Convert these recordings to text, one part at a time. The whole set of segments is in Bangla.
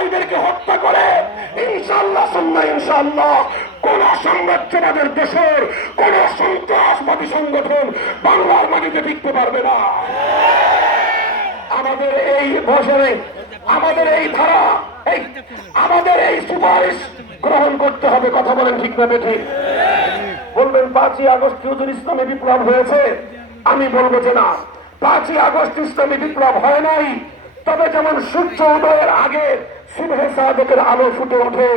ভাইদেরকে হত্যা করে ইনশাল্লাহ সুন্না ইনশাল্লাহ কোন সাম্রাজ্যবাদের দেশের কোন সন্ত্রাসবাদী সংগঠন বাংলার মাটিতে টিকতে পারবে না। আমাদের এই বছরে আমাদের এই ধারা, এই, আমাদের এই সুপারিশ গ্রহণ করতে হবে, কথা বলেন ঠিক না ঠিক বলবেন, পাঁচই আগস্ট চৌধুরী ইসলামী বিপ্লব হয়েছে? আমি বলব যে না, পাঁচই আগস্ট ইসলামী বিপ্লব হয় নাই। তবে যেমন সূর্য উদয়ের আগে সুবহে সাদেকের আলো ফুটে ওঠে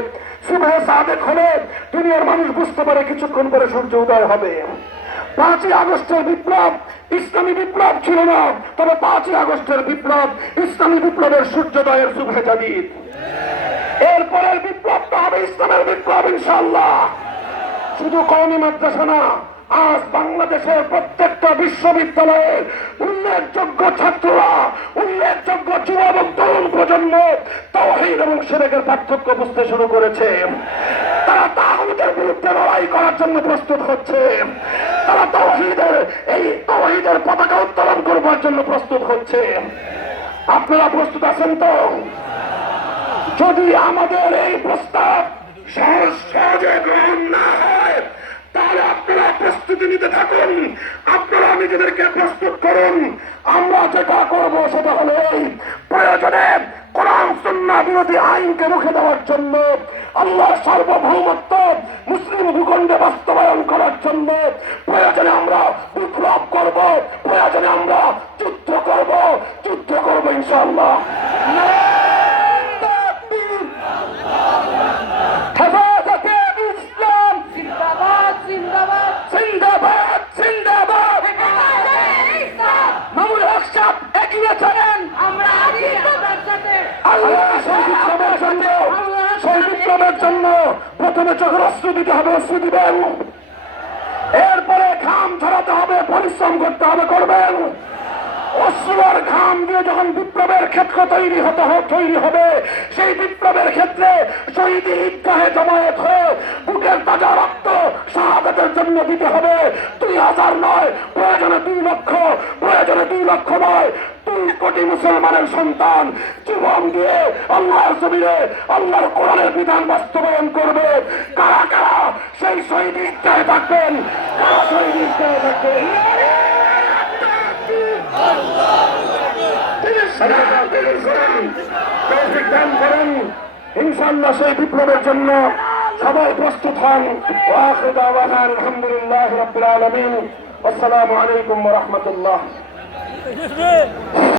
সুবহে সাদেক হলে দুনিয়ার মানুষ বুঝতে পারে কিছুক্ষণ পরে সূর্য উদয় হবে। পাঁচই আগস্টের বিপ্লব ইসলামী বিপ্লব ছিল না, তবে পাঁচই আগস্টের বিপ্লব ইসলামী বিপ্লবের সূর্যোদয়ের শুভে জাদিদ এরপরের বিপ্লবটা হবে ইসলামের বিপ্লব ইনশাল্লাহ শুধু কওমি মাদ্রাসা না, আজ বাংলাদেশের প্রত্যেকটা বিশ্ববিদ্যালয়ের উল্লেখযোগ্য ছাত্ররা, উল্লেখযোগ্য যুব এবং তরুণ প্রজন্ম তৌহিদ এবং সেরেকের পার্থক্য বুঝতে শুরু করেছে। তারা তাহুদের বিরুদ্ধে লড়াই করার জন্য প্রস্তুত হচ্ছে। তারা তৌহিদের এই তৌহিদের পতাকা উত্তোলন করবার জন্য প্রস্তুত হচ্ছে। আপনারা প্রস্তুত আছেন তো? যদি আমাদের এই প্রস্তাব সহজে গ্রহণ না হয় তাহলে আপনারা প্রস্তুতি নিতে থাকুন। আপনারা নিজেদেরকে প্রস্তুত করুন। আমরা যেটা করব সেটা হলো প্রয়োজনে আইনকে রুখে দেওয়ার জন্য, আল্লাহর সার্বভৌমত্ব মুসলিম ভূখণ্ডে বাস্তবায়ন করার জন্য প্রয়োজনে আমরা বিপ্লব করব, প্রয়োজনে আমরা যুদ্ধ করব যুদ্ধ করব ইনশাআল্লাহ। সেই বিপ্লবের জন্য প্রথমে চোখের অস্ত্র দিতে হবে অস্ত্র দিবেন। এরপরে ঘাম ঝরাতে হবে, পরিশ্রম করতে হবে, করবেন। অশ্রুর ঘাম দিয়ে যখন বিপ্লবের ক্ষেত্র তৈরি হতে তৈরি হবে, সেই বিপ্লবের ক্ষেত্রে শহীদ ঈদগাহে জমায়েত হয়ে বুকের তাজা রক্ত শাহাদাতের জন্য দিতে হবে। দুই হাজার নয়, প্রয়োজনে দুই লক্ষ, প্রয়োজনে দুই লক্ষ নয় কোটি মুসলমানের সন্তান। জীবন দিয়ে আল্লাহর জমিনে, আল্লাহর কোরআনের বিধান বাস্তবায়ন করবে। কারা কারা? সেই শহীদ ঈদগাহে থাকবেন। কারা শহীদ ঈদগাহে থাকবেন? ইনশাল্লাহ সেই বিপ্লবের জন্য সবাই প্রস্তুত হন। আলহামদুলিল্লাহ আলামিন। আসসালামু আলাইকুম রাহমাতুল্লাহ। すげえ!